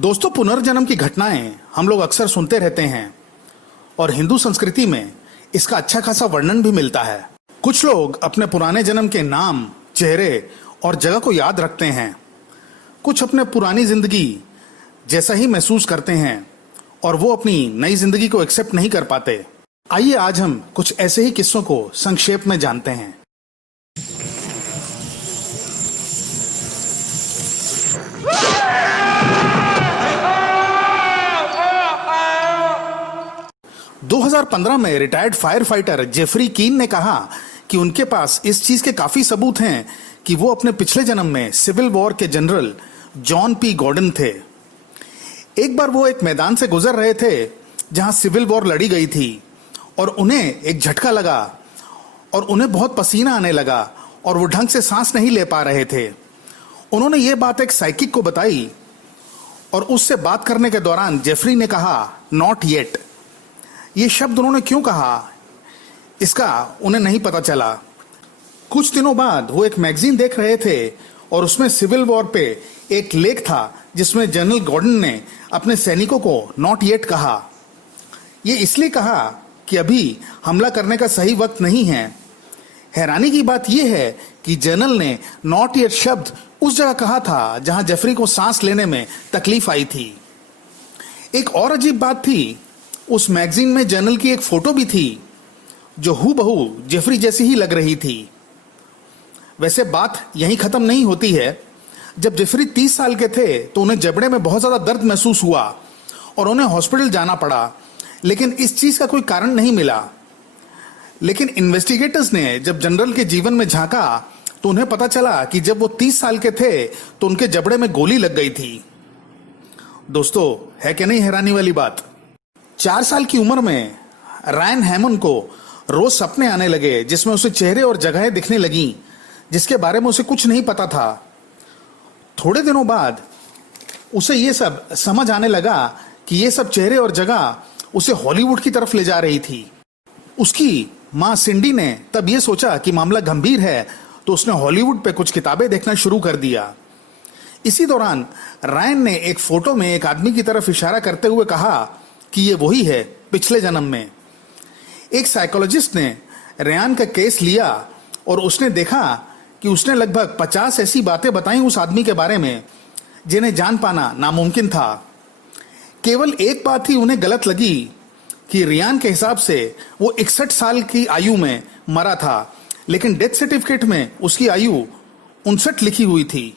दोस्तों, पुनर्जन्म की घटनाएं हम लोग अक्सर सुनते रहते हैं और हिंदू संस्कृति में इसका अच्छा खासा वर्णन भी मिलता है। कुछ लोग अपने पुराने जन्म के नाम, चेहरे और जगह को याद रखते हैं। कुछ अपने पुरानी जिंदगी जैसा ही महसूस करते हैं और वो अपनी नई जिंदगी को एक्सेप्ट नहीं कर पाते। आइए आज हम कुछ ऐसे ही किस्सों को संक्षेप में जानते हैं। दो 2015 में रिटायर्ड फायर फाइटर जेफरी कीन ने कहा कि उनके पास इस चीज के काफी सबूत हैं कि वो अपने पिछले जन्म में सिविल वॉर के जनरल जॉन पी गॉर्डन थे। एक बार वो एक मैदान से गुजर रहे थे जहां सिविल वॉर लड़ी गई थी और उन्हें एक झटका लगा और उन्हें बहुत पसीना आने लगा और वो ढंग से सांस नहीं ले पा रहे थे। उन्होंने ये बात एक साइकिक को बताई और उससे बात करने के दौरान जेफरी ने कहा, नॉट येट। ये शब्द उन्होंने क्यों कहा इसका उन्हें नहीं पता चला। कुछ दिनों बाद वो एक मैगजीन देख रहे थे और उसमें सिविल वॉर पे एक लेख था जिसमें जनरल गॉर्डन ने अपने सैनिकों को नॉट येट कहा। ये इसलिए कहा कि अभी हमला करने का सही वक्त नहीं है। हैरानी की बात यह है कि जनरल ने नॉट येट शब्द उस जगह कहा था जहां जेफरी को सांस लेने में तकलीफ आई थी। एक और अजीब बात थी, उस मैगजीन में जनरल की एक फोटो भी थी जो हूबहू जेफरी जैसी ही लग रही थी। वैसे बात यहीं खत्म नहीं होती है। जब जेफरी 30 साल के थे तो उन्हें जबड़े में बहुत ज्यादा दर्द महसूस हुआ और उन्हें हॉस्पिटल जाना पड़ा, लेकिन इस चीज का कोई कारण नहीं मिला। लेकिन इन्वेस्टिगेटर्स ने जब जनरल के जीवन में झांका तो उन्हें पता चला कि जब वो 30 साल के थे तो उनके जबड़े में गोली लग गई थी। दोस्तों, है कि नहीं हैरानी वाली बात। 4 साल की उम्र में रायन हैमन को रोज सपने आने लगे जिसमें उसे चेहरे और जगहें दिखने लगीं जिसके बारे में उसे कुछ नहीं पता था। थोड़े दिनों बाद उसे ये सब समझ आने लगा कि ये सब चेहरे और जगह उसे हॉलीवुड की तरफ ले जा रही थी। उसकी माँ सिंडी ने तब ये सोचा कि मामला गंभीर है तो उसने हॉलीवुड पे कुछ किताबें देखना शुरू कर दिया। इसी दौरान रायन ने एक फोटो में एक आदमी की तरफ इशारा करते हुए कहा कि ये वही है पिछले जन्म में। एक साइकोलॉजिस्ट ने रेयान का केस लिया और उसने देखा कि उसने लगभग 50 ऐसी बातें बताई उस आदमी के बारे में जिन्हें जान पाना नामुमकिन था। केवल एक बात ही उन्हें गलत लगी कि रियान के हिसाब से वो 61 साल की आयु में मरा था, लेकिन डेथ सर्टिफिकेट में उसकी आयु 59 लिखी हुई थी।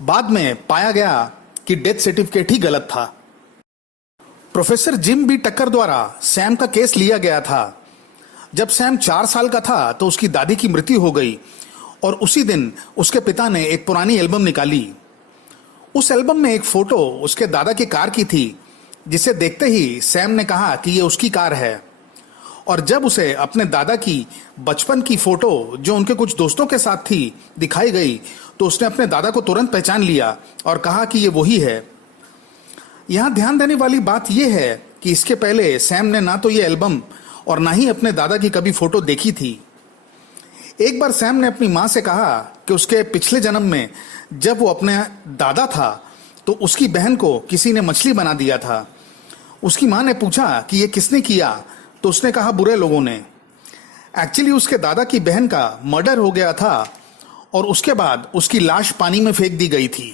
बाद में पाया गया कि डेथ सर्टिफिकेट ही गलत था। प्रोफेसर जिम बी टक्कर द्वारा सैम का केस लिया गया था। जब सैम 4 साल का था तो उसकी दादी की मृत्यु हो गई और उसी दिन उसके पिता ने एक पुरानी एल्बम निकाली। उस एल्बम में एक फोटो उसके दादा की कार की थी जिसे देखते ही सैम ने कहा कि ये उसकी कार है। और जब उसे अपने दादा की बचपन की फोटो जो उनके कुछ दोस्तों के साथ थी दिखाई गई तो उसने अपने दादा को तुरंत पहचान लिया और कहा कि ये वही है। यहां ध्यान देने वाली बात यह है कि इसके पहले सैम ने ना तो ये एल्बम और ना ही अपने दादा की कभी फोटो देखी थी। एक बार सैम ने अपनी मां से कहा कि उसके पिछले जन्म में जब वो अपने दादा था तो उसकी बहन को किसी ने मछली बना दिया था। उसकी मां ने पूछा कि ये किसने किया तो उसने कहा, बुरे लोगों ने। एक्चुअली उसके दादा की बहन का मर्डर हो गया था और उसके बाद उसकी लाश पानी में फेंक दी गई थी।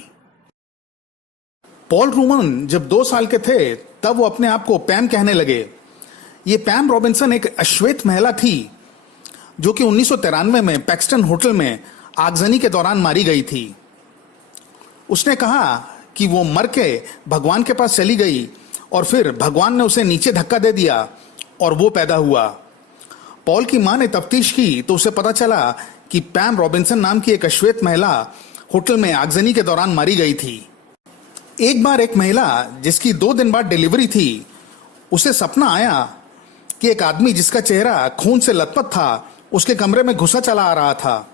पॉल रूमन जब 2 साल के थे तब वो अपने आप को पैम कहने लगे। ये पैम रॉबिन्सन एक अश्वेत महिला थी जो कि 1993 में पैक्सटन होटल में आगजनी के दौरान मारी गई थी। उसने कहा कि वो मर के भगवान के पास चली गई और फिर भगवान ने उसे नीचे धक्का दे दिया और वो पैदा हुआ। पॉल की मां ने तफ्तीश की तो उसे पता चला कि पैम रॉबिन्सन नाम की एक अश्वेत महिला होटल में आगजनी के दौरान मारी गई थी। एक बार एक महिला जिसकी 2 दिन बाद डिलीवरी थी, उसे सपना आया कि एक आदमी जिसका चेहरा खून से लथपथ था उसके कमरे में घुसा चला आ रहा था।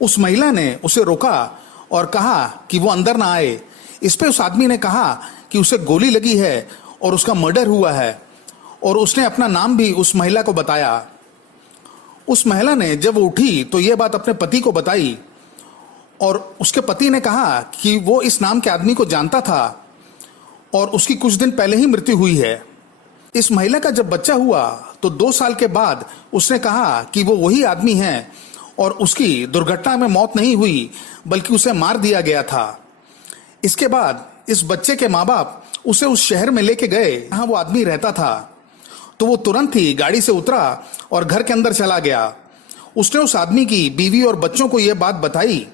उस महिला ने उसे रोका और कहा कि वो अंदर ना आए। इस पे उस आदमी ने कहा कि उसे गोली लगी है और उसका मर्डर हुआ है और उसने अपना नाम भी उस महिला को बताया। उस महिला ने जब वो उठी तो यह बात अपने पति को बताई और उसके पति ने कहा कि वो इस नाम के आदमी को जानता था और उसकी कुछ दिन पहले ही मृत्यु हुई है। इस महिला का जब बच्चा हुआ तो 2 साल के बाद उसने कहा कि वो वही आदमी है और उसकी दुर्घटना में मौत नहीं हुई बल्कि उसे मार दिया गया था। इसके बाद इस बच्चे के माँ बाप उसे उस शहर में लेके गए जहाँ वो आदमी रहता था, तो वो तुरंत ही गाड़ी से उतरा और घर के अंदर चला गया। उसने उस आदमी की बीवी और बच्चों को यह बात बताई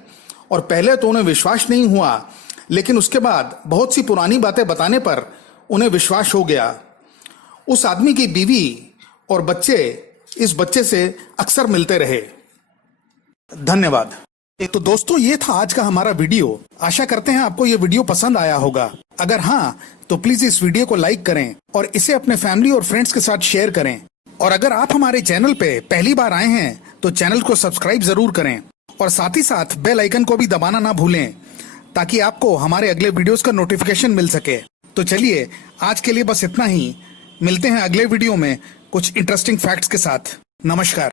और पहले तो उन्हें विश्वास नहीं हुआ, लेकिन उसके बाद बहुत सी पुरानी बातें बताने पर उन्हें विश्वास हो गया। उस आदमी की बीवी और बच्चे इस बच्चे से अक्सर मिलते रहे। धन्यवाद। तो दोस्तों, ये था आज का हमारा वीडियो। आशा करते हैं आपको ये वीडियो पसंद आया होगा। अगर हाँ, तो प्लीज इस वीडियो को लाइक करें और इसे अपने फैमिली और फ्रेंड्स के साथ शेयर करें। और अगर आप हमारे चैनल पे पहली बार आए हैं तो चैनल को सब्सक्राइब जरूर करें और साथ ही साथ बेल आइकन को भी दबाना ना भूलें ताकि आपको हमारे अगले वीडियोस का नोटिफिकेशन मिल सके। तो चलिए, आज के लिए बस इतना ही। मिलते हैं अगले वीडियो में कुछ इंटरेस्टिंग फैक्ट्स के साथ। नमस्कार।